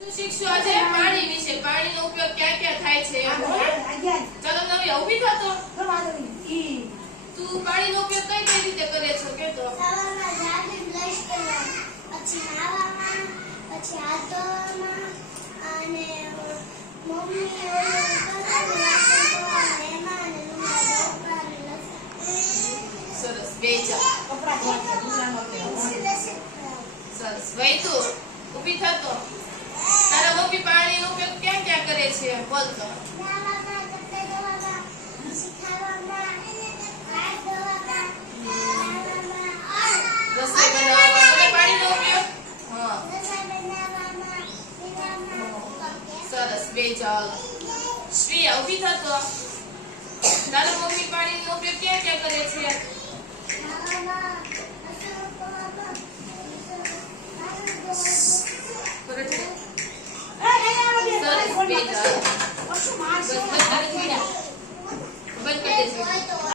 શીખશું આજે પાણી વિશે. પાણીનો ઉપયોગ ક્યાં ક્યાં થાય છે? ચાલો નવી ઊભી થતો. તું પાણીનો ઉપયોગ કઈ કઈ રીતે કરે છો કે તો? સવારમાં જાગીને બ્રશ કરવા, પછી નાવામાં, પછી હાથ ધોવામાં અને મમ્મી સરસ. બે જા. સરસ. વઈ તું ઊભી થતો. તારા મમ્મી પાણીનો ઉપયોગ ક્યાં ક્યાં કરે છે બોલ તો? રસોઈ બનાવવામાં કરે પાણીનો ઉપયોગ. હા સરસ. બે ચાલ. શ્રેયા ઊભી થતો. તારા મમ્મી પાણીનો ઉપયોગ ક્યાં ક્યાં કરે છે? સરસ. બે ચાલ.